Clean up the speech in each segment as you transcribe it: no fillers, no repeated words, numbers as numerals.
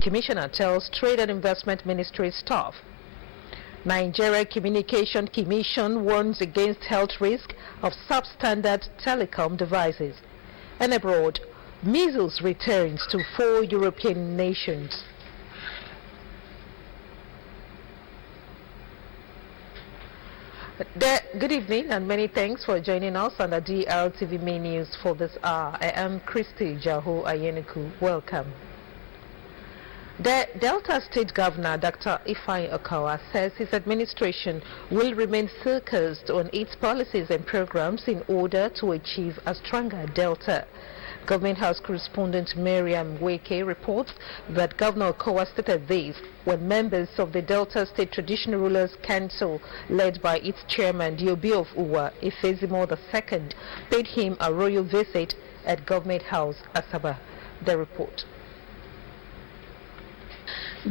Commissioner tells Trade and Investment Ministry staff. Nigeria Communication Commission warns against health risk of substandard telecom devices. And abroad, measles returns to 4 European nations. Good evening and many thanks for joining us on the Drtv main news for this hour. I am Christy Jaho Ayenuku. Welcome. The Delta State Governor, Dr. Ifeanyi Okawa, says his administration will remain focused on its policies and programs in order to achieve a stronger Delta. Government House correspondent Miriam Weke reports that Governor Okawa stated this when members of the Delta State Traditional Rulers Council, led by its chairman, Diobi of Uwa, Ifezimo II, paid him a royal visit at Government House, Asaba. The report.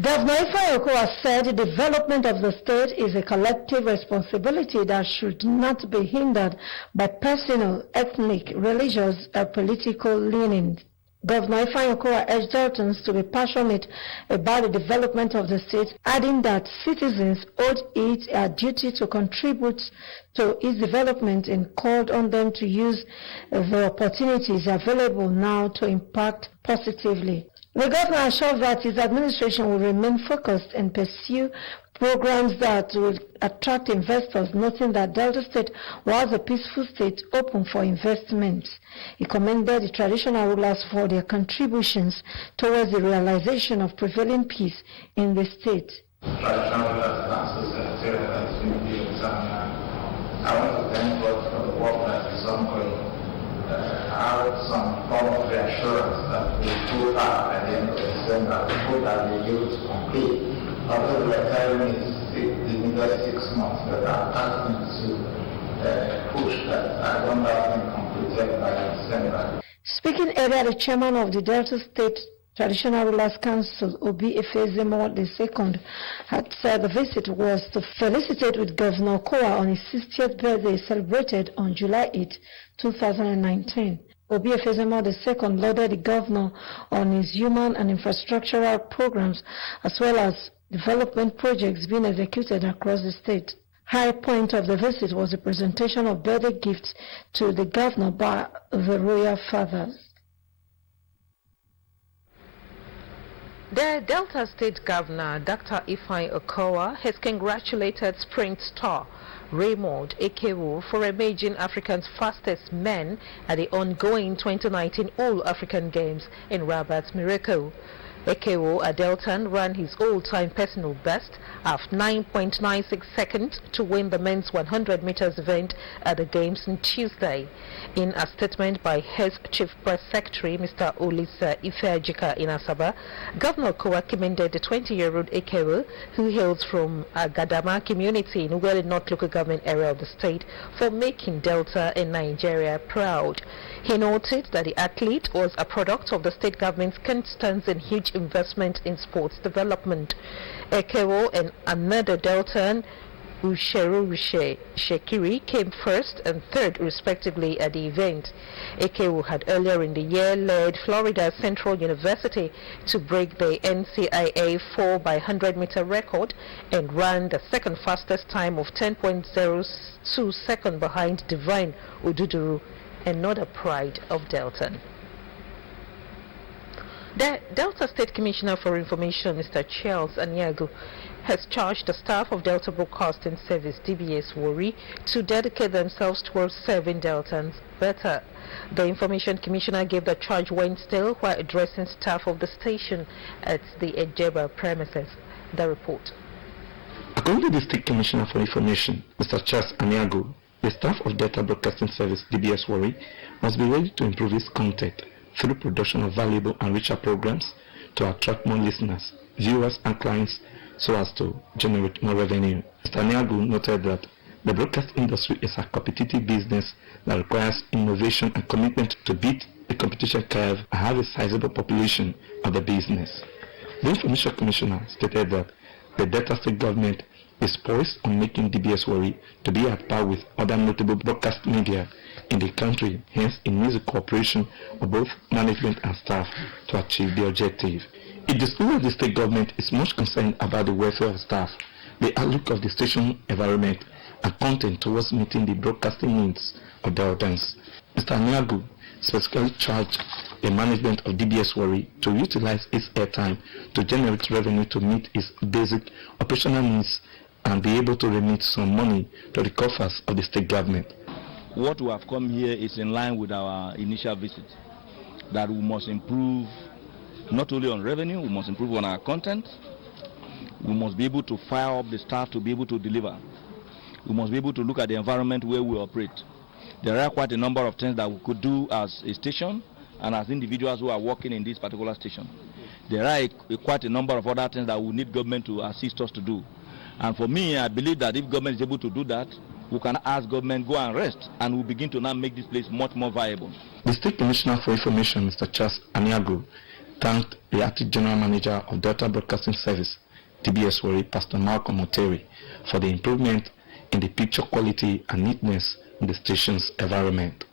Governor Ifeanyi Okawa said the development of the state is a collective responsibility that should not be hindered by personal, ethnic, religious, or political leanings. Governor Ifeanyi Okawa urged Deltans to be passionate about the development of the state, adding that citizens owed it a duty to contribute to its development and called on them to use the opportunities available now to impact positively. The governor assured that his administration will remain focused and pursue programs that will attract investors, noting that Delta State was a peaceful state open for investments. He commended the traditional rulers for their contributions towards the realization of prevailing peace in the state. Traditional rulers council secretary has been doing some. I want to thank God for the work that is ongoing. I have some form of reassurance that we do have at the end of December, we hope that we able to complete. Although we are telling me the next 6 months, but I'm asking to push that I don't have been completed by December. Speaking earlier, the chairman of the Delta State Traditional Rulers Council, Obi Ifezimo II, had said the visit was to felicitate with Governor Okawa on his 60th birthday celebrated on July 8, 2019. Obi Ifezimo II lauded the governor on his human and infrastructural programs as well as development projects being executed across the state. High point of the visit was the presentation of birthday gifts to the governor by the royal fathers. The Delta State Governor, Dr. Ifeanyi Okawa, has congratulated sprint star Raymond Ekewo for emerging Africa's fastest man at the ongoing 2019 All-African Games in Rabat, Morocco. Ekewo, a Deltan, ran his all-time personal best of 9.96 seconds to win the men's 100 meters event at the Games on Tuesday. In a statement by his Chief Press Secretary, Mr. Olisa Ifeajika in Asaba, Governor Okawa commended the 20-year-old Ekewo, who hails from a Gadama community in Ughelli North local government area of the state, for making Delta and Nigeria proud. He noted that the athlete was a product of the state government's constant and huge investment in sports development. Ekewo and another Deltan, Usheru Shekiri, came first and third respectively at the event. Ekewo had earlier in the year led Florida Central University to break the NCAA 4x100 meter record and ran the second fastest time of 10.02 seconds behind Divine Ududuru, another pride of Delta. The Delta State Commissioner for Information, Mr. Charles Anyagu, has charged the staff of Delta Broadcasting Service, DBS Warri, to dedicate themselves towards serving Deltans better. The Information Commissioner gave the charge Wednesday while addressing staff of the station at the Ejeba premises. The report. According to the State Commissioner for Information, Mr. Charles Anyagu, the staff of Delta Broadcasting Service, DBS Warri, must be ready to improve its content through production of valuable and richer programs to attract more listeners, viewers and clients so as to generate more revenue. Mr. Anyagu noted that the broadcast industry is a competitive business that requires innovation and commitment to beat the competition curve and have a sizable population of the business. The Information Commissioner stated that the Delta State government is poised on making DBS Warri to be at par with other notable broadcast media in the country, hence it needs the cooperation of both management and staff to achieve the objective. It disclosed the state government is much concerned about the welfare of staff, the outlook of the station environment, and content towards meeting the broadcasting needs of the audience. Mr. Niagu specifically charged the management of DBS Warri to utilize its airtime to generate revenue to meet its basic operational needs and be able to remit some money to the coffers of the state government. What we have come here is in line with our initial visit, that we must improve not only on revenue, we must improve on our content. We must be able to fire up the staff to be able to deliver. We must be able to look at the environment where we operate. There are quite a number of things that we could do as a station and as individuals who are working in this particular station. There are quite a number of other things that we need government to assist us to do. And for me, I believe that if government is able to do that, we can ask government go and rest, and we'll begin to now make this place much more viable. The State Commissioner for Information, Mr. Charles Aniago, thanked the Acting General Manager of Delta Broadcasting Service, DBS Warri, Pastor Malcolm Oteri, for the improvement in the picture quality and neatness in the station's environment.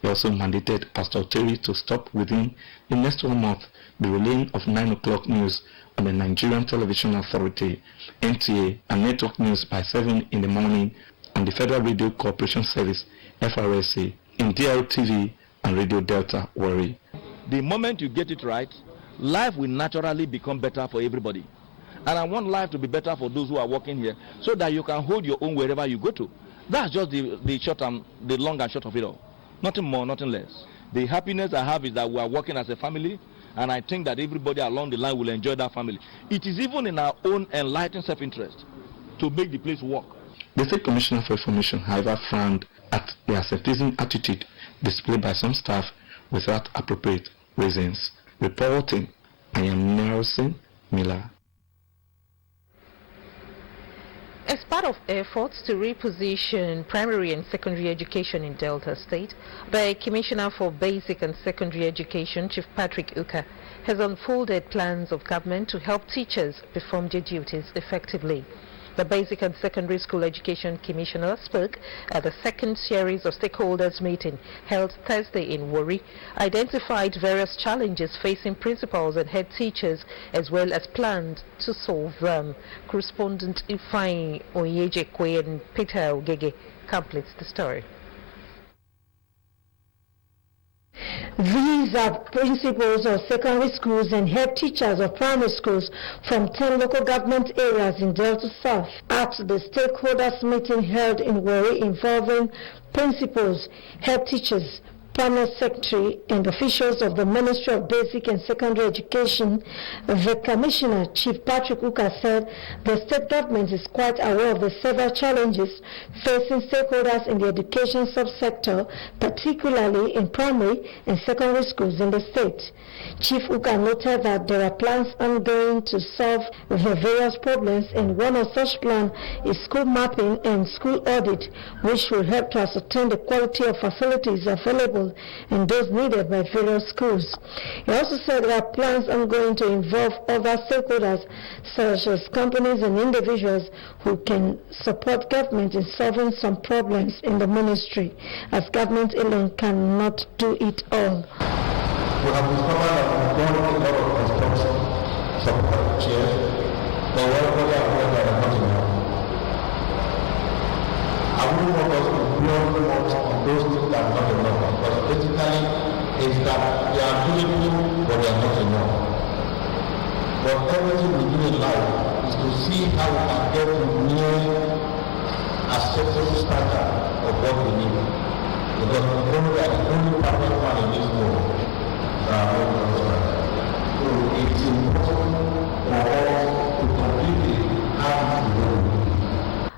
He also mandated Pastor Oteri to stop within the next 1 month the relaying of 9 o'clock news on the Nigerian Television Authority, NTA, and network news by 7 in the morning on the Federal Radio Corporation Service, FRSA, in Drtv and Radio Delta Warri. The moment you get it right, life will naturally become better for everybody. And I want life to be better for those who are working here, so that you can hold your own wherever you go to. That's just the short and the long and short of it all. Nothing more, nothing less. The happiness I have is that we are working as a family, and I think that everybody along the line will enjoy that family. It is even in our own enlightened self-interest to make the place work. The State Commissioner for Information, however, frowned at the asceticism attitude displayed by some staff without appropriate reasons. Reporting, I am Nelson Miller. As part of efforts to reposition primary and secondary education in Delta State, the Commissioner for Basic and Secondary Education, Chief Patrick Uka, has unfolded plans of government to help teachers perform their duties effectively. The Basic and Secondary School Education Commissioner spoke at the second series of stakeholders meeting held Thursday in Warri, identified various challenges facing principals and head teachers, as well as plans to solve them. Correspondent Ifeanyi Onyejekwe and Peter Ogege completes the story. These are principals of secondary schools and head teachers of primary schools from 10 local government areas in Delta South at the stakeholders meeting held in Warri involving principals, head teachers, primary secretary and officials of the Ministry of Basic and Secondary Education. The Commissioner, Chief Patrick Uka, said the state government is quite aware of the several challenges facing stakeholders in the education subsector, particularly in primary and secondary schools in the state. Chief Uka noted that there are plans ongoing to solve the various problems, and one of such plans is school mapping and school audit, which will help to ascertain the quality of facilities available and those needed by various schools. He also said there are plans ongoing to involve other stakeholders, such as companies and individuals, who can support government in solving some problems in the ministry, as government alone cannot do it all. We have discovered that we've done a lot of construction support chairs, but whatever they are not enough. I wouldn't want us to blow much on those things that are not enough, because basically is that they are available, but they are not enough. But everything we do in life is to see how we can get to near acceptable standard of what we need. Because we know that the only perfect man in this world. So it's important for us to completely have this role.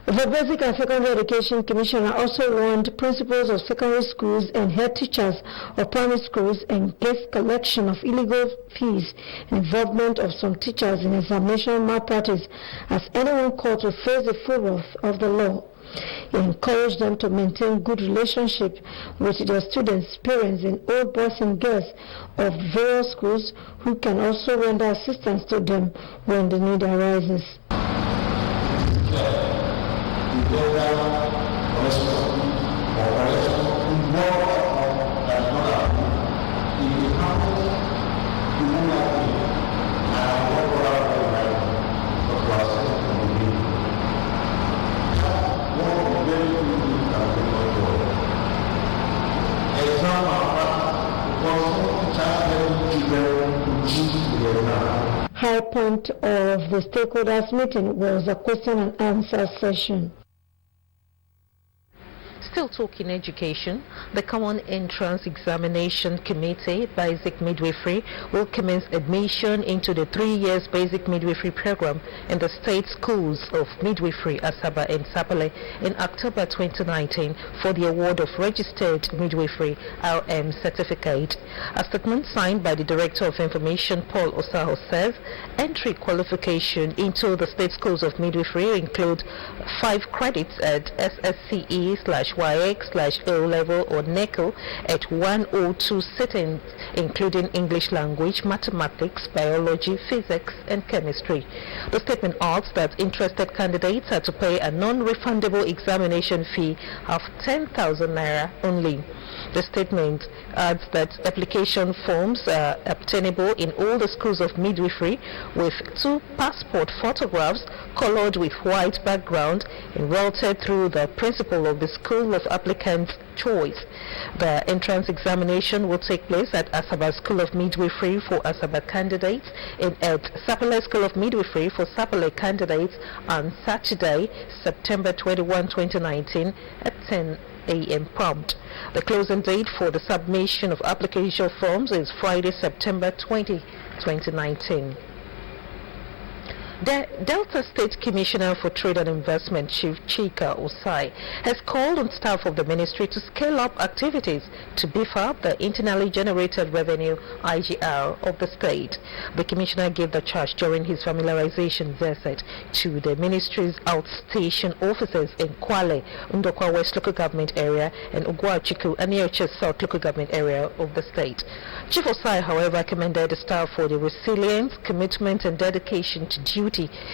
The Basic and Secondary Education Commissioner also warned principals of secondary schools and head teachers of primary schools against collection of illegal fees, involvement of some teachers in examination malpractice, as anyone caught will face the full wrath of the law. He encouraged them to maintain good relationship with their students, parents, and old boys and girls of various schools, who can also render assistance to them when the need arises. I high point of the stakeholders meeting was a question and answer session. Still talking education, the Common Entrance Examination Committee, Basic Midwifery, will commence admission into the 3 years Basic Midwifery program in the state schools of Midwifery, Asaba and Sapele in October 2019 for the award of Registered Midwifery RM certificate. A statement signed by the Director of Information, Paul Osaho, says entry qualification into the state schools of midwifery include 5 credits at SSCE/YX/O level or NECO at 102 sittings, including English language, mathematics, biology, physics, and chemistry. The statement adds that interested candidates are to pay a non-refundable examination fee of 10,000 naira only. The statement adds that application forms are obtainable in all the schools of midwifery with 2 passport photographs colored with white background and routed through the principal of the school of applicant's choice. The entrance examination will take place at Asaba School of Midwifery for Asaba candidates and at Sapele School of Midwifery for Sapele candidates on Saturday, September 21, 2019 at 10 a.m. prompt. The closing date for the submission of application forms is Friday, September 20, 2019. The Delta State Commissioner for Trade and Investment, Chief Chika Osai, has called on staff of the ministry to scale up activities to beef up the internally generated revenue IGR of the state. The commissioner gave the charge during his familiarization visit to the ministry's outstation offices in Kwale, Ndokwa West Local Government Area, and Ugwachiku, Anioche South Local Government Area of the state. Chief Osai, however, commended the staff for the resilience, commitment, and dedication to duty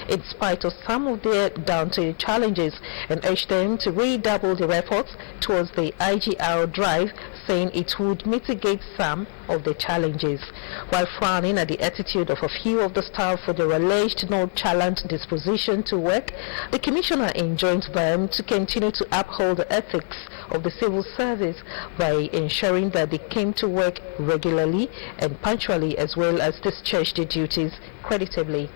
in spite of some of their daunting challenges and urged them to redouble their efforts towards the IGR drive, saying it would mitigate some of the challenges. While frowning at the attitude of a few of the staff for their alleged nonchalant disposition to work, the commissioner enjoined them to continue to uphold the ethics of the civil service by ensuring that they came to work regularly and punctually as well as discharged their duties creditably.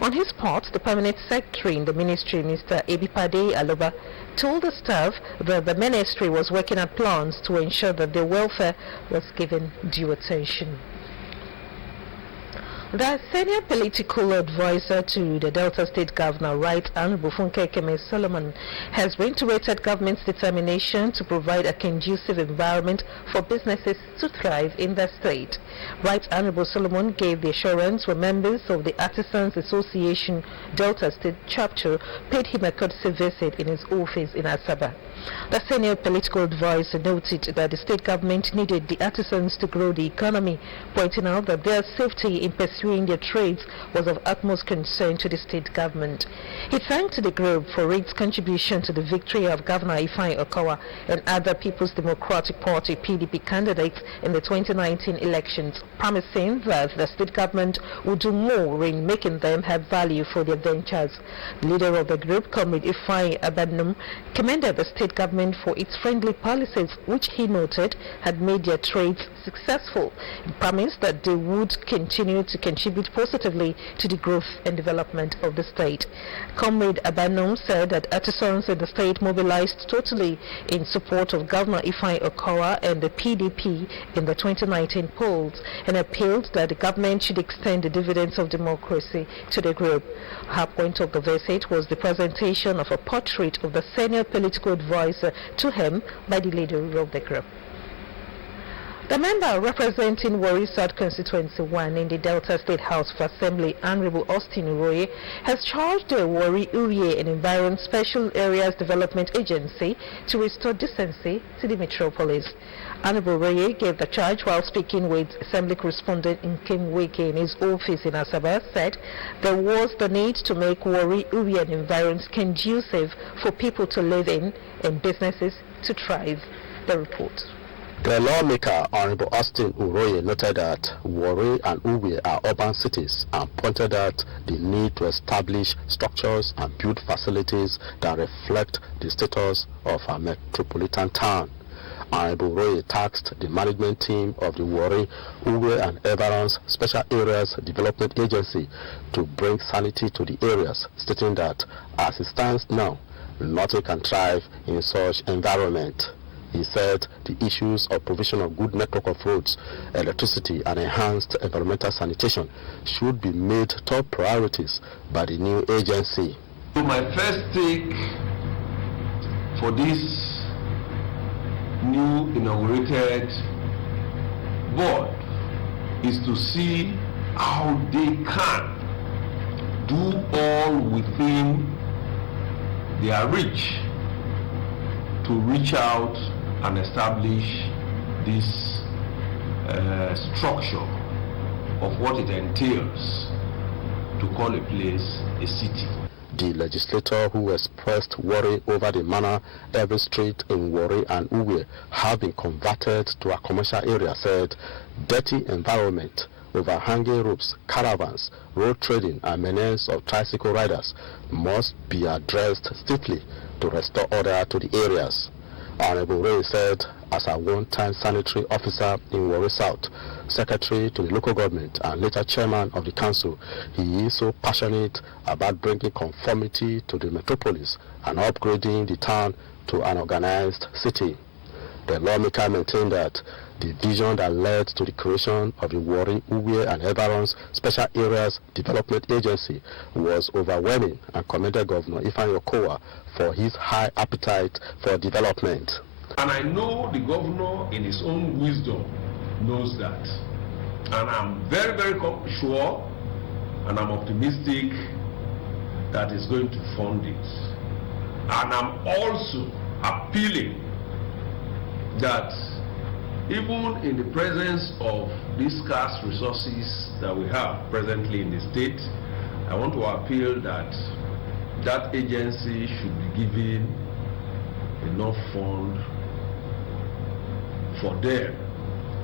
On his part, the permanent secretary in the ministry, Mr. Ebipade Aloba, told the staff that the ministry was working at plans to ensure that their welfare was given due attention. The senior political advisor to the Delta State Governor, Right Honorable Funke Keme Solomon, has reiterated government's determination to provide a conducive environment for businesses to thrive in the state. Right Honorable Solomon gave the assurance when members of the Artisans Association Delta State chapter paid him a courtesy visit in his office in Asaba. The senior political advisor noted that the state government needed the artisans to grow the economy, pointing out that their safety in pursuing their trades was of utmost concern to the state government. He thanked the group for its contribution to the victory of Governor Ifeanyi Okowa and other People's Democratic Party (PDP) candidates in the 2019 elections, promising that the state government would do more in making them have value for their ventures. The leader of the group, Comrade Ifeanyi Abanum, commended the state government for its friendly policies, which he noted had made their trades successful. He promised that they would continue to contribute positively to the growth and development of the state. Comrade Abanom said that artisans in the state mobilized totally in support of Governor Ifeanyi Okowa and the PDP in the 2019 polls and appealed that the government should extend the dividends of democracy to the group. Her point of the visit was the presentation of a portrait of the senior political advisor to him by the leader of the group. The member representing Warri South Constituency 1 in the Delta State House of Assembly, Honorable Austin Uroye, has charged the Warri Urie and Environment Special Areas Development Agency to restore decency to the metropolis. Honorable Uroye gave the charge while speaking with Assembly correspondent Nkem Weke in his office in Asaba, said there was the need to make Warri Urie and environments conducive for people to live in and businesses to thrive. The report. The lawmaker, Honorable Austin Uroye, noted that Warri and Uwe are urban cities and pointed out the need to establish structures and build facilities that reflect the status of our metropolitan town. Honorable Roye tasked the management team of the Warri, Uwe and Everon's Special Areas Development Agency to bring sanity to the areas, stating that as it stands now, nothing can thrive in such environment. He said the issues of provision of good network of roads, electricity and enhanced environmental sanitation should be made top priorities by the new agency. So my first take for this new inaugurated board is to see how they can do all within their reach to reach out and establish this structure of what it entails to call a place a city. The legislator who expressed worry over the manner every street in Warri and Uwe have been converted to a commercial area said dirty environment, overhanging roofs, caravans, road trading and menace of tricycle riders must be addressed stiffly to restore order to the areas. Honorable Ray said, as a one-time sanitary officer in Warri South, secretary to the local government and later chairman of the council, he is so passionate about bringing conformity to the metropolis and upgrading the town to an organized city. The lawmaker maintained that the vision that led to the creation of the Warri, Uwe and Everon's Special Areas Development Agency was overwhelming and commended Governor Ifeanyi Okowa for his high appetite for development. And I know the governor in his own wisdom knows that. And I'm very, very sure and I'm optimistic that he's going to fund it. And I'm also appealing that even in the presence of these scarce resources that we have presently in the state, I want to appeal that that agency should be given enough fund for them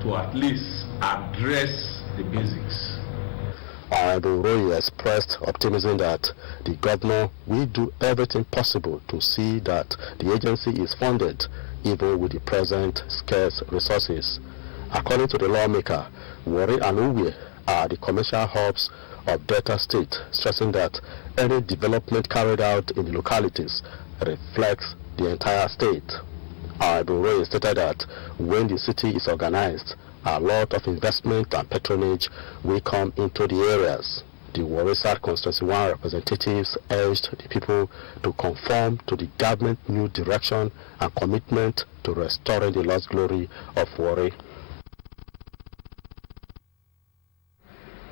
to at least address the basics. Honorable Roye expressed optimism that the governor will do everything possible to see that the agency is funded even with the present scarce resources. According to the lawmaker, Warri and Uwe are the commercial hubs of Delta State, stressing that any development carried out in the localities reflects the entire state. Honorable Ray stated that when the city is organized, a lot of investment and patronage will come into the areas. The Warri South Constituency 1 representatives urged the people to conform to the government new direction and commitment to restoring the lost glory of Warri.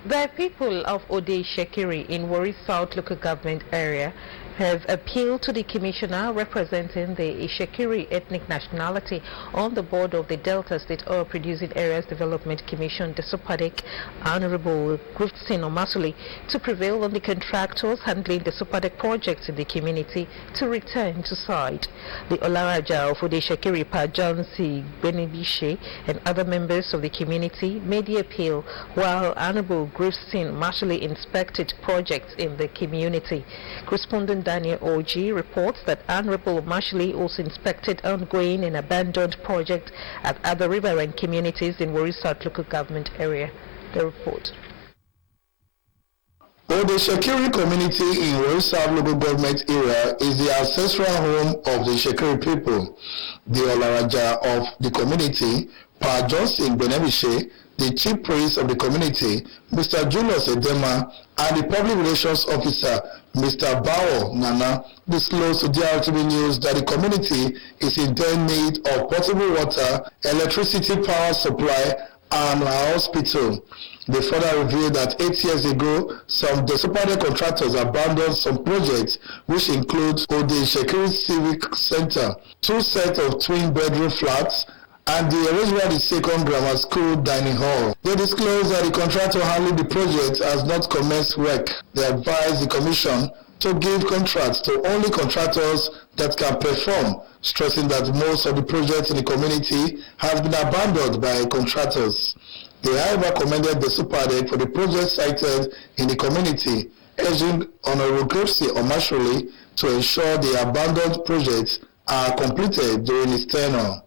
The people of Ode Shekiri in Warri South local government area have appealed to the commissioner representing the Ishekiri ethnic nationality on the board of the Delta State Oil Producing Areas Development Commission, the SUPADEC, Honorable Griffithson Omasuli, to prevail on the contractors handling the SUPADEC projects in the community to return to site. The Olaraja of Ode Shekiri, Pajansi, Benibishe, and other members of the community made the appeal while Honorable Griffithson Omasuli inspected projects in the community. Correspondent Daniel Oji reports that Honorable Omasuli also inspected ongoing and abandoned projects at other riverine communities in Warri South local government area. The report. Ode Shekiri community in Warri South local government area is the ancestral home of the Shekiri people. The Olaraja of the community, Pa Johnson Benebishe, the chief priest of the community, Mr. Julius Edema, and the public relations officer, Mr. Bao Nana, disclosed to Drtv News that the community is in dire need of potable water, electricity power supply, and a hospital. They further revealed that 8 years ago, some disappointed contractors abandoned some projects, which includes Ode Shekiri Civic Center, 2 sets of twin-bedroom flats, and the original second grammar school dining hall. They disclosed that the contractor handling the project has not commenced work. They advised the commission to give contracts to only contractors that can perform, stressing that most of the projects in the community has been abandoned by contractors. They however commended the SUPADEC for the projects cited in the community, urging Honorable Griffithson Omasuli to ensure the abandoned projects are completed during his tenure.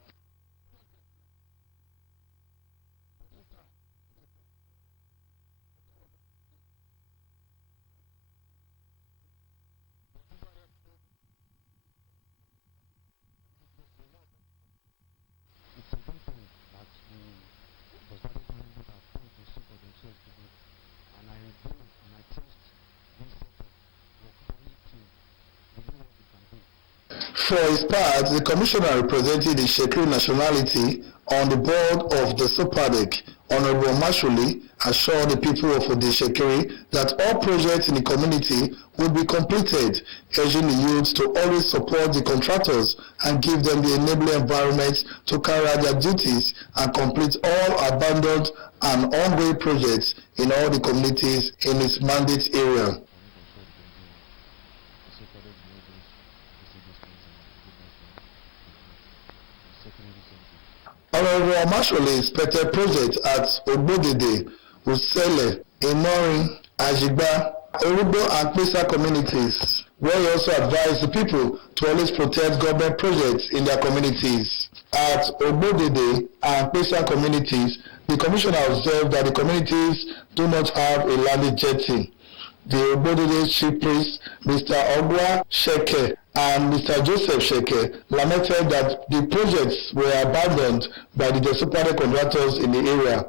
For his part, the commissioner representing the Shekiri nationality on the board of the SOPADEC, Honorable Mashuli, assured the people of the Shekiri that all projects in the community would be completed, urging the youth to always support the contractors and give them the enabling environment to carry out their duties and complete all abandoned and ongoing projects in all the communities in its mandate area. Honorable Amashole inspected projects at Ogbodede, Usele, Inorin, Ajigba, Orugbo and Pesa communities, where he also advised the people to always protect government projects in their communities. At Ogbodede and Pesa communities, the commissioner observed that the communities do not have a landed jetty. The Ogbodede chief priest, Mr. Ogwa Sheke, and Mr. Joseph Sheke lamented that the projects were abandoned by the Desopade contractors in the area.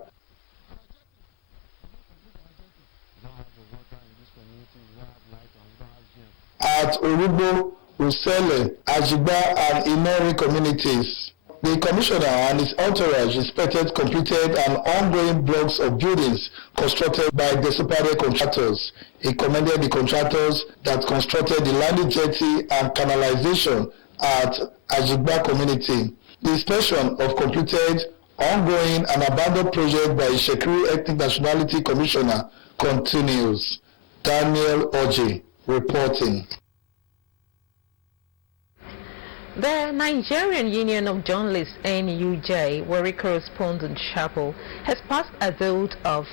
At Orugbo, Usele, Ajigba, and Inori communities, the commissioner and his entourage inspected completed and ongoing blocks of buildings constructed by Desopade contractors. He commended the contractors that constructed the landing jetty and canalization at Ajigba community. The inspection of completed, ongoing, and abandoned projects by the Shekiri Ethnic Nationality Commissioner continues. Daniel Oji reporting. The Nigerian Union of Journalists, NUJ, Warri Correspondent Chapel, has passed a vote of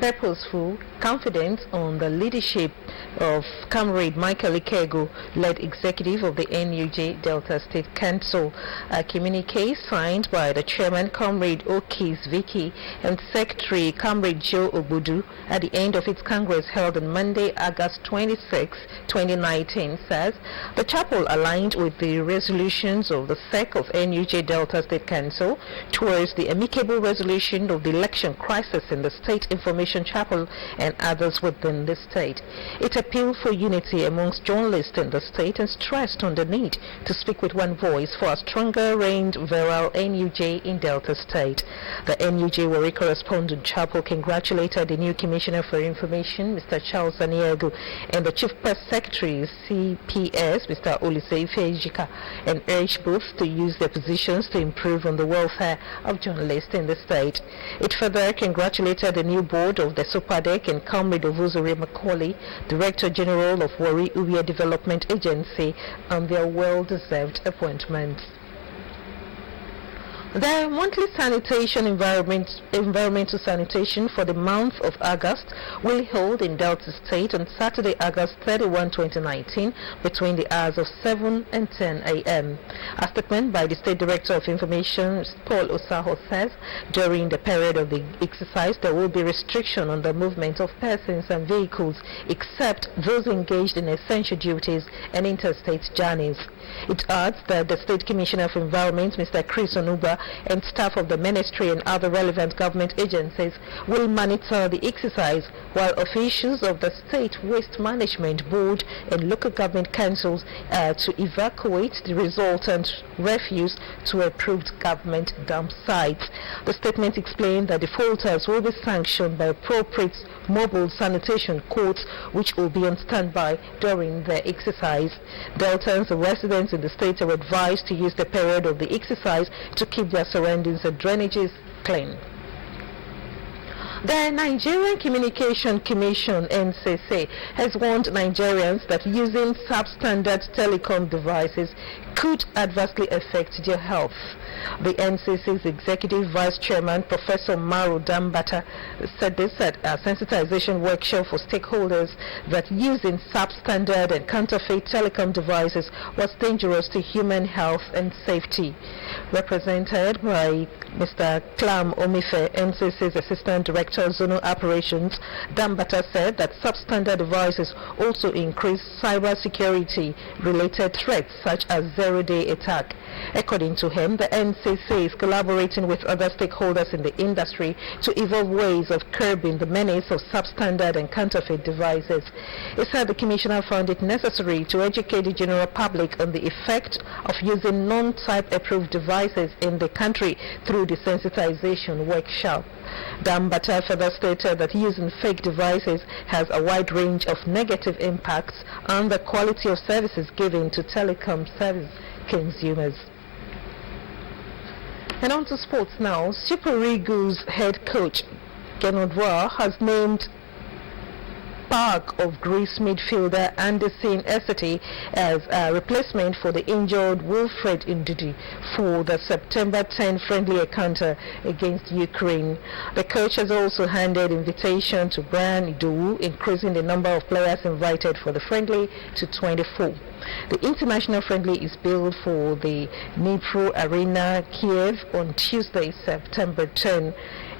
purposeful confidence on the leadership of Comrade Michael Ikego-led executive of the NUJ Delta State Council. A communique signed by the chairman, Comrade Okis Vicky, and Secretary, Comrade Joe Obudu, at the end of its Congress held on Monday, August 26, 2019, says the chapel aligned with the resolutions of the SEC of NUJ Delta State Council towards the amicable resolution of the election crisis in the State Information Chapel and others within the state. It appealed for unity amongst journalists in the state and stressed on the need to speak with one voice for a stronger reigned virile NUJ in Delta State. The NUJ Warri Correspondent Chapel congratulated the new Commissioner for Information, Mr. Charles Aniagu, and the Chief Press Secretary, CPS, Mr. Olise Ifejika, and urged both to use their positions to improve on the welfare of journalists in the state. It further congratulated the new board of the SOPADEC and Comrade Ovuzure Macaulay, Director General of Warri Uwe Development Agency, on their well-deserved appointments. The monthly sanitation environmental sanitation for the month of August will hold in Delta State on Saturday, August 31, 2019, between the hours of 7 and 10 a.m. A statement by the State Director of Information, Paul Osaho, says during the period of the exercise there will be restriction on the movement of persons and vehicles except those engaged in essential duties and interstate journeys. It adds that the State Commissioner for Environment, Mr. Chris Onuba, and staff of the ministry and other relevant government agencies will monitor the exercise, while officials of the State Waste Management Board and local government councils are to evacuate the resultant refuse to approved government dump sites. The statement explained that defaulters will be sanctioned by appropriate mobile sanitation courts, which will be on standby during the exercise. Deltans and residents in the state are advised to use the period of the exercise to keep their surroundings and drainages clean. The Nigerian Communication Commission, NCC, has warned Nigerians that using substandard telecom devices could adversely affect their health. The NCC's Executive Vice Chairman, Professor Maru Dambata, said this at a sensitization workshop for stakeholders that using substandard and counterfeit telecom devices was dangerous to human health and safety. Represented by Mr. Clam Omife, NCC's Assistant Director Director of Zonal Operations, Dambata, said that substandard devices also increase cybersecurity related threats such as zero-day attack. According to him, the NCC is collaborating with other stakeholders in the industry to evolve ways of curbing the menace of substandard and counterfeit devices. He said the Commissioner found it necessary to educate the general public on the effect of using non-type approved devices in the country through the sensitization workshop. Dambata further stated that using fake devices has a wide range of negative impacts on the quality of services given to telecom service consumers. And on to sports now. Super Eagles head coach Drtv has named Park of Greece midfielder Anderson Esete as a replacement for the injured Wilfred Ndidi for the September 10 friendly encounter against Ukraine. The coach has also handed invitation to Brian Idowu, increasing the number of players invited for the friendly to 24. The international friendly is billed for the Dnipro Arena, Kiev on Tuesday, September 10.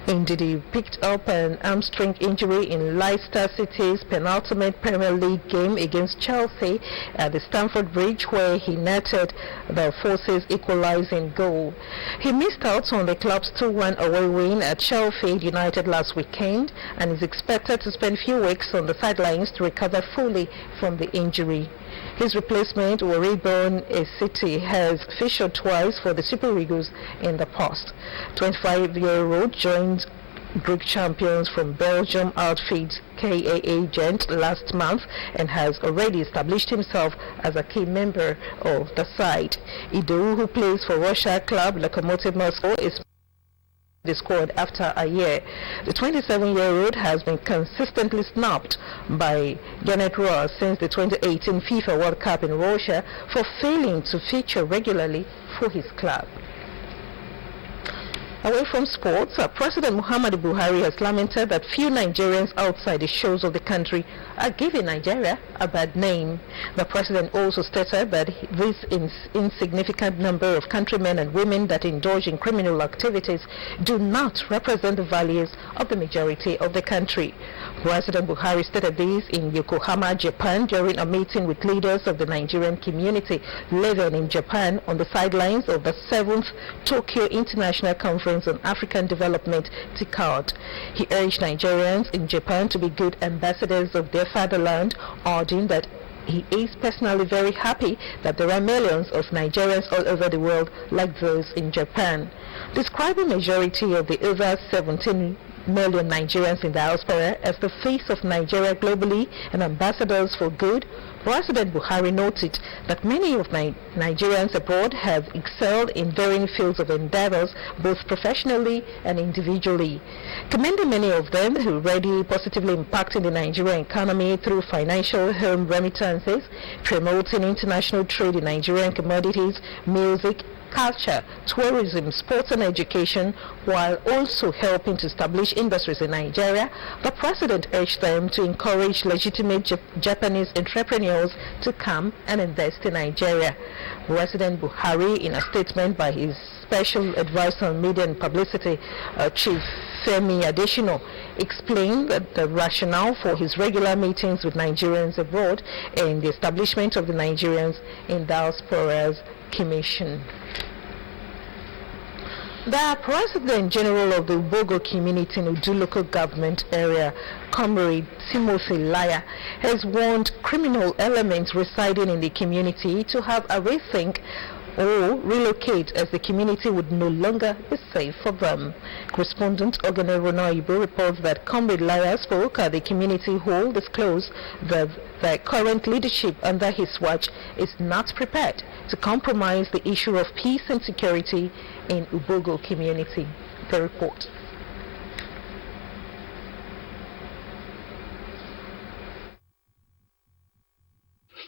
Ndidi picked up an hamstring injury in Leicester City's penultimate Premier League game against Chelsea at the Stamford Bridge, where he netted the force's equalizing goal. He missed out on the club's 2-1 away win at Sheffield United last weekend and is expected to spend a few weeks on the sidelines to recover fully from the injury. His replacement, Waribon Esete, has featured twice for the Super Eagles in the past. 25-year-old joined Greek champions from Belgium outfit KAA Gent last month and has already established himself as a key member of the side. Idowu, who plays for Russia club Lokomotiv Moscow, is the squad after a year. The 27-year-old has been consistently snubbed by Drtv since the 2018 FIFA World Cup in Russia for failing to feature regularly for his club. Away from sports, President Muhammadu Buhari has lamented that few Nigerians outside the shores of the country are giving Nigeria a bad name. The president also stated that this insignificant number of countrymen and women that indulge in criminal activities do not represent the values of the majority of the country. President Buhari stated this in Yokohama, Japan, during a meeting with leaders of the Nigerian community living in Japan on the sidelines of the 7th Tokyo International Conference on African Development, TICAD. He urged Nigerians in Japan to be good ambassadors of their fatherland, adding that he is personally very happy that there are millions of Nigerians all over the world like those in Japan. Describing majority of the over 17 million Nigerians in diaspora as the face of Nigeria globally and ambassadors for good, President Buhari noted that many of Nigerians abroad have excelled in varying fields of endeavors, both professionally and individually. Commending many of them who already positively impacting the Nigerian economy through financial home remittances, promoting international trade in Nigerian commodities, music, culture, tourism, sports and education, while also helping to establish industries in Nigeria, the president urged them to encourage legitimate Japanese entrepreneurs to come and invest in Nigeria. President Buhari, in a statement by his Special Advisor on Media and Publicity, Chief Femi Adesina, explained that the rationale for his regular meetings with Nigerians abroad and the establishment of the Nigerians in Diaspora's Commission. The President General of the Ubogo community in Udu local government area, Comrade Timothy Laya, has warned criminal elements residing in the community to have a rethink or relocate, as the community would no longer be safe for them. Correspondent Ogene Ronoibo reports that Comrade Laya spoke at the community hall, disclosed that the current leadership under his watch is not prepared to compromise the issue of peace and security in Ubogo community. The report.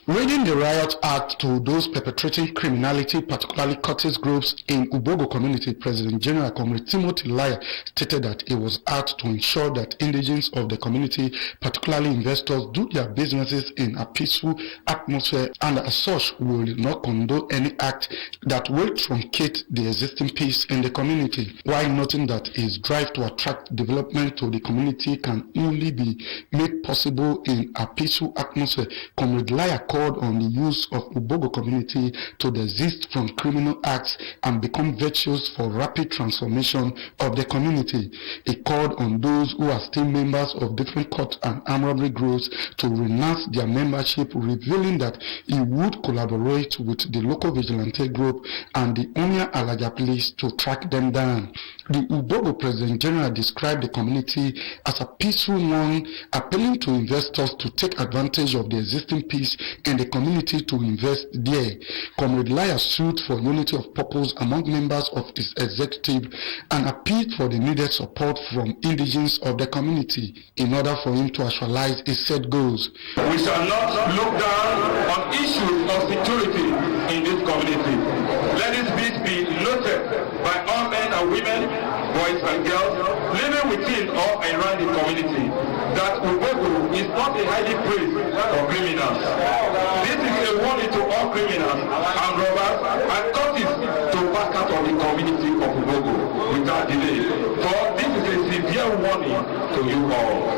Reading the Riot Act to those perpetrating criminality, particularly cultist groups in Ubogo community, President General Comrade Timothy Laya stated that it was asked to ensure that indigents of the community, particularly investors, do their businesses in a peaceful atmosphere, and as such will not condone any act that will truncate the existing peace in the community, while noting that his drive to attract development to the community can only be made possible in a peaceful atmosphere. Comrade Laya called on the use of Ubogo community to desist from criminal acts and become virtuous for rapid transformation of the community. He called on those who are still members of different court and armed robbery groups to renounce their membership, revealing that he would collaborate with the local vigilante group and the Onya Alaja police to track them down. The Ubogo President General described the community as a peaceful one, appealing to investors to take advantage of the existing peace in the community to invest there. Comrade Laya sued for unity of purpose among members of his executive and appealed for the needed support from indigents of the community in order for him to actualize his set goals. We shall not look down on issues of security in this community. Let this peace be noted by all men and women, boys and girls living within or around the community that Ubogo is not a hiding place for criminals. This is a warning to all criminals and robbers and cultists to back out of the community of Ubogo without delay. For this is a severe warning to you all.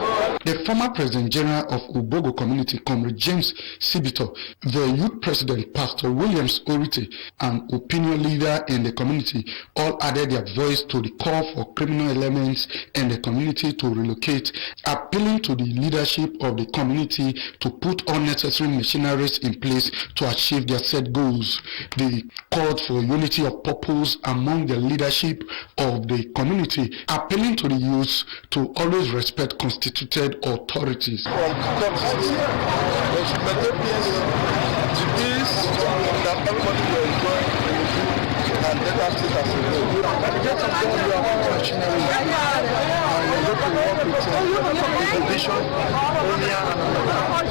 The former President General of Ubogo Community, Comrade James Sibito, the youth president, Pastor Williams Orite, and opinion leader in the community all added their voice to the call for criminal elements in the community to relocate, appealing to the leadership of the community to put all necessary machineries in place to achieve their set goals. They called for unity of purpose among the leadership of the community, appealing to the youth to always respect constituted authorities. From consistency, we should maintain peace, the peace that everybody will enjoy and let us take as a whole. At the gate of God, we are not machinery, and we look to work with the vision, Onia, and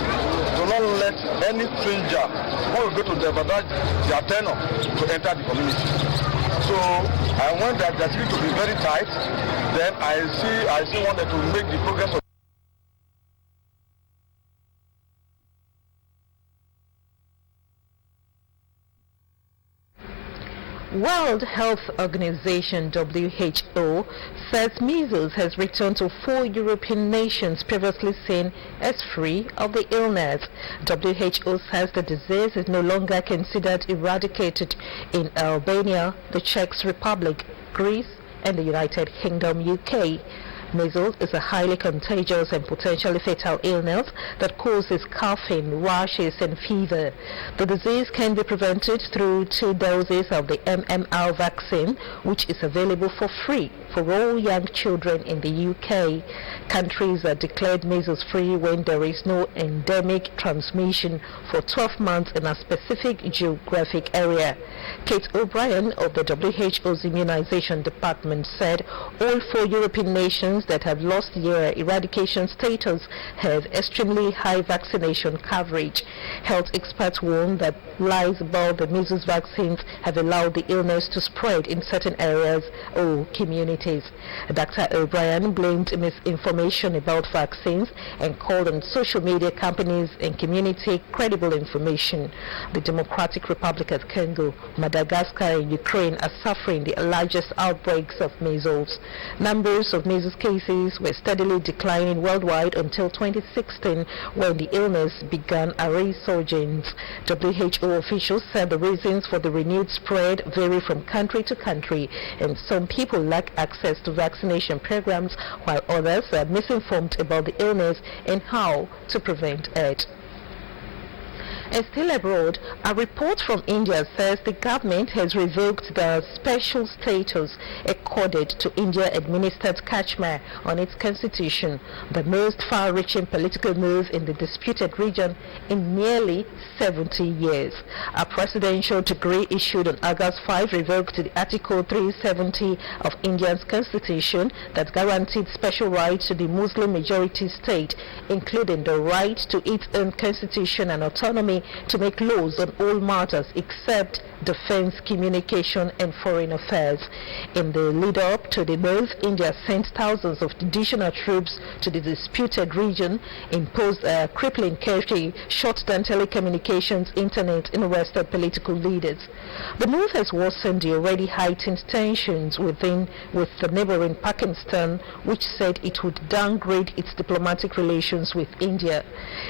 do not let any stranger who will go to jeopardize their tenure to enter the community. So I want that to be very tight. Then I see wanted to make the progress of World Health Organization (WHO) says measles has returned to 4 European nations previously seen as free of the illness. WHO says the disease is no longer considered eradicated in Albania, the Czech Republic, Greece, and the United Kingdom (UK). Measles is a highly contagious and potentially fatal illness that causes coughing, rashes, and fever. The disease can be prevented through 2 doses of the MMR vaccine, which is available for free for all young children in the UK. Countries are declared measles-free when there is no endemic transmission for 12 months in a specific geographic area. Kate O'Brien of the WHO's Immunization Department said all 4 European nations that have lost their eradication status have extremely high vaccination coverage. Health experts warn that lies about the measles vaccines have allowed the illness to spread in certain areas or communities. Dr. O'Brien blamed misinformation about vaccines and called on social media companies and community credible information. The Democratic Republic of Congo, Madagascar, and Ukraine are suffering the largest outbreaks of measles. Numbers of measles cases were steadily declining worldwide until 2016, when the illness began a resurgence. WHO officials said the reasons for the renewed spread vary from country to country, and some people lack access to vaccination programs, while others are misinformed about the illness and how to prevent it. And still abroad, a report from India says the government has revoked the special status accorded to India-administered Kashmir on its constitution, the most far-reaching political move in the disputed region in nearly 70 years. A presidential decree issued on August 5 revoked the Article 370 of India's constitution that guaranteed special rights to the Muslim-majority state, including the right to its own constitution and autonomy money to make laws on all matters except defense, communication and foreign affairs. In the lead-up to the move, India sent thousands of additional troops to the disputed region, imposed a crippling curfew, shut down telecommunications, internet, and arrested political leaders. The move has worsened the already heightened tensions with the neighboring Pakistan, which said it would downgrade its diplomatic relations with India.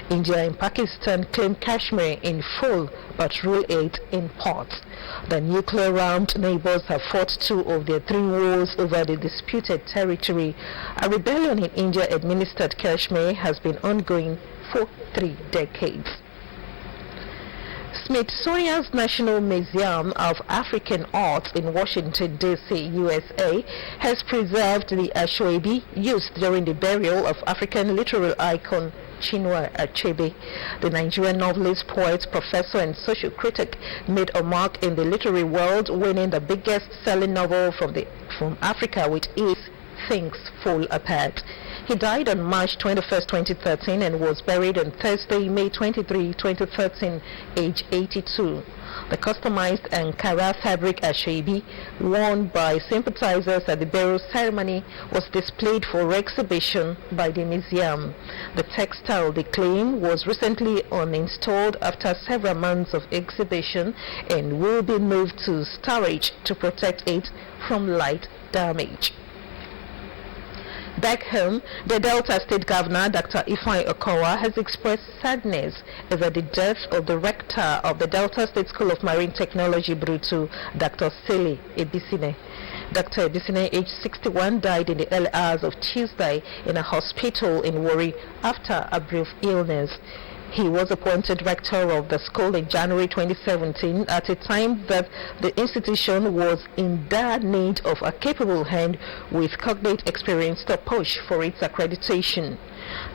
India and Pakistan claim Kashmir in full, but rule it in part. The nuclear-armed neighbors have fought 2 of their 3 wars over the disputed territory. A rebellion in India-administered Kashmir has been ongoing for 3 decades. Smithsonian's National Museum of African Art in Washington, D.C., USA, has preserved the Asoebi used during the burial of African literary icon Chinua Achebe. The Nigerian novelist, poet, professor, and social critic made a mark in the literary world, winning the biggest selling novel from Africa with Things Fall Apart. He died on March 21, 2013 and was buried on Thursday, May 23, 2013, age 82. The customized Ankara fabric Asoebi, worn by sympathizers at the burial ceremony, was displayed for exhibition by the museum. The textile, they claim, was recently uninstalled after several months of exhibition and will be moved to storage to protect it from light damage. Back home, the Delta State Governor, Dr. Ifeanyi Okowa, has expressed sadness over the death of the rector of the Delta State School of Marine Technology, Brutu, Dr. Sele Ebisine. Dr. Ebisine, aged 61, died in the early hours of Tuesday in a hospital in Warri after a brief illness. He was appointed rector of the school in January 2017 at a time that the institution was in dire need of a capable hand with cognate experience to push for its accreditation.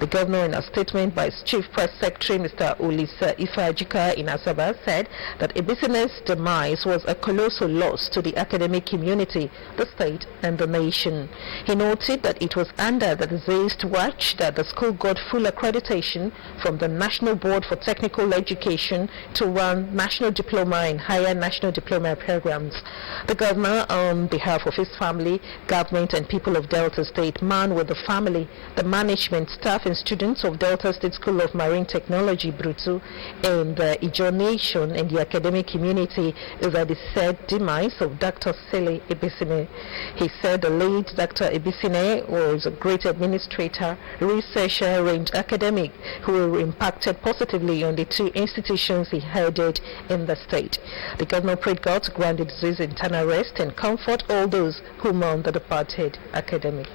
The governor, in a statement by his chief press secretary, Mr. Olisa Ifeajika in Asaba, said that Ebisine's demise was a colossal loss to the academic community, the state, and the nation. He noted that it was under the deceased's watch that the school got full accreditation from the National Board for Technical Education to run national diploma and higher national diploma programs. The governor, on behalf of his family, government, and people of Delta State, man with the family, the management, staff, and students of Delta State School of Marine Technology, Brutu, and the Ijaw Nation and the academic community over the said demise of Dr. Sele Ebisine. He said the late Dr. Ebisine was a great administrator, researcher, and academic who impacted positively on the 2 institutions he headed in the state. The governor prayed God to grant the deceased eternal rest and comfort all those who mourn the departed academic.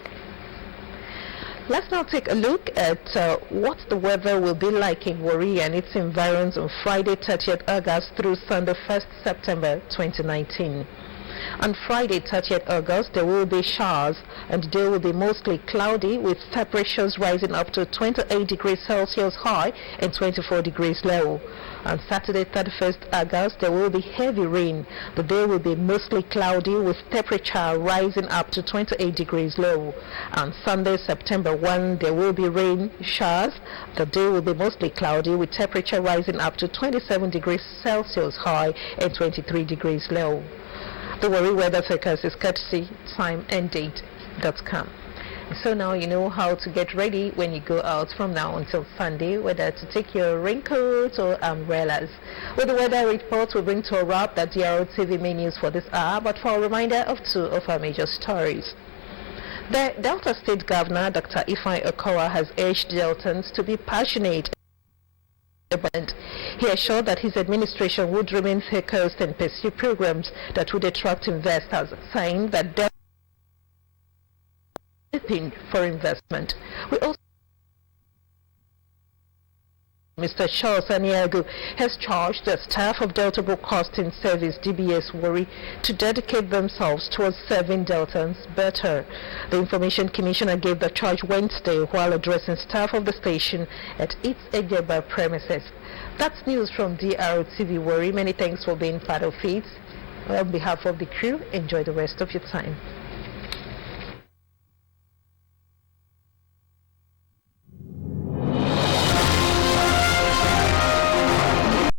Let's now take a look at what the weather will be like in Warri and its environs on Friday 30th August through Sunday 1st September 2019. On Friday 30th August, there will be showers and the day will be mostly cloudy with temperatures rising up to 28 degrees Celsius high and 24 degrees low. On Saturday 31st August, there will be heavy rain. The day will be mostly cloudy with temperature rising up to 28 degrees low. On Sunday, September 1, there will be rain showers. The day will be mostly cloudy with temperature rising up to 27 degrees Celsius high and 23 degrees low. The Warri weather forecast is courtesy timeanddate.com. So now you know how to get ready when you go out from now until Sunday, whether to take your raincoats or umbrellas. With the weather report, we bring to a wrap the Drtv main news for this hour, but for a reminder of 2 of our major stories. The Delta State Governor, Dr. Ifeanyi Okowa, has urged Deltans to be passionate. He assured that his administration would remain focused and pursue programs that would attract investors, saying that Delta is open for investment. We also Mr. Charles Aniago has charged the staff of Delta Broadcasting Service DBS Warri to dedicate themselves towards serving Deltans better. The Information Commissioner gave the charge Wednesday while addressing staff of the station at its Ejeba premises. That's news from DRTV Warri. Many thanks for being part of it. On behalf of the crew, enjoy the rest of your time.